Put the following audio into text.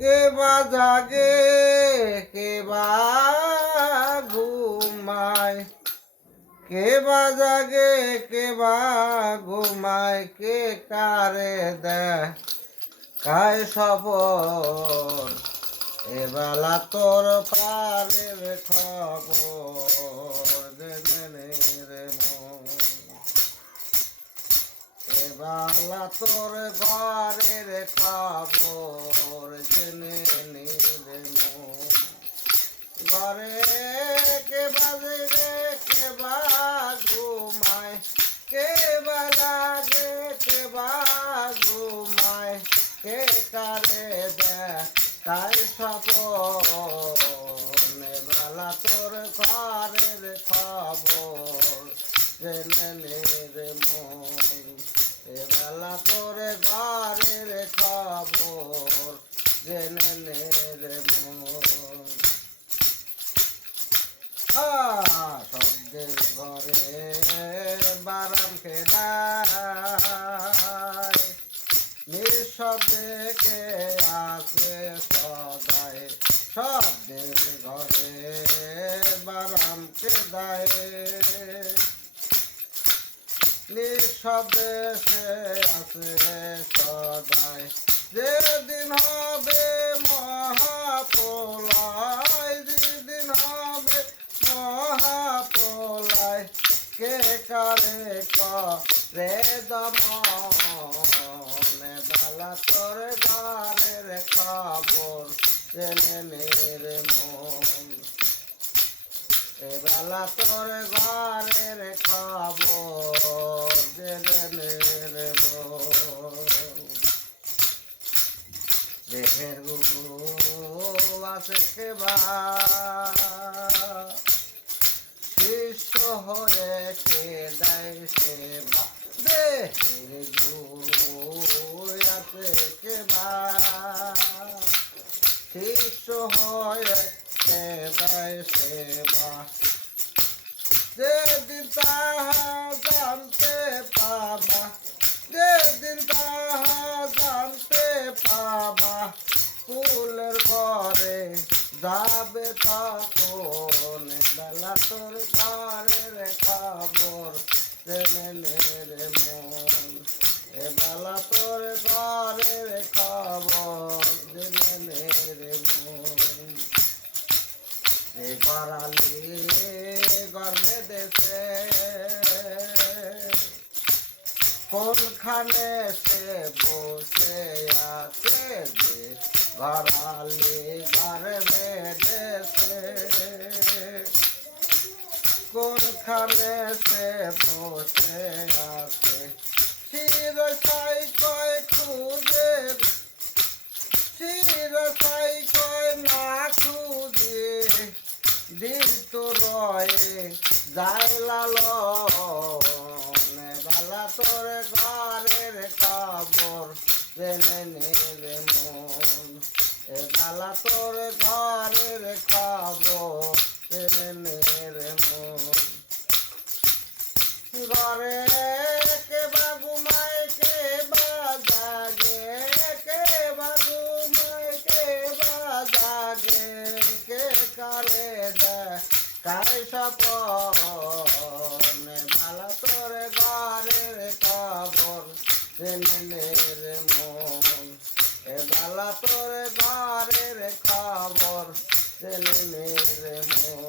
কে বা জাগে কে বা ঘুমায়, কে বা জাগে কে বা ঘুমায়, কে কারে দেয় কায় সফর, এবেলা তোর পারের খবর জেনে নে রে মন। এবেলা তোর ঘরের খবর জেনে নে রে মন। ঘরে কে বাজে রে কে বা ঘুমায়, কে বা লাগে কে বা ঘুমায়, কে কারে দেয় কায় সপন, বেলা তোর ঘরের খবর জেনে নে রে মন। এবেলা তোর ঘরের খবর জেনে নে রে মন। শব্দের ঘরে বারাম খেদায়, নিঃশব্দে কে আছে সদায়, শব্দের ঘরে বারাম খেদায়, নিঃশব্দে সে আছে সদায়। যেদিন হবে মহাপ্রলয়, যেদিন হবে মহাপ্রলয়, কে কারে করে দমন, বেলা তোর ঘরের খবর জেনে নে রে মন। এবেলা তোর ঘরের খবর জেনে নে রে মন। দেহের গুরু আছে কে বা শিষ্য হয়ে কে দেয় সেবা, দেহের গুরু আছে কে বা শিষ্য হয়ে কে দেয় সেবা। যেদিন তাহা জানতে পাবা, যেদিন তাহা জানতে পাবা, ফুলের ঘরে যাবে তখন, বেলা তোর ঘরের খবর জেনে নে রে মন। এবেলা তোর ঘরের খবর জেনে নে রে মন। যে গড়ালি গর্বে দেশে কোনখানে সে বসে আছে, যে গড়ালি গর্বে দেশে কোনখানে সে বসে আছে, শিরসাই কয় খুঁজে, শিরসাই কয় না খুঁজে, দিন তো রয়ে যায় লালন, বেলা তোর ঘরের খবর জেনে নে রে মন। এবেলা তোর ঘরের খবর জেনে নে রে মন। ঘরে কে বা ঘুমায় কে বা জাগে, কে বা ঘুমায় কে বা জাগে, কে কারে দেয় কায় সপন, বেলা তোর ঘরের খবর জেনে নে রে মন। এবেলা তোর ঘরের খবর জেনে নে রে মন।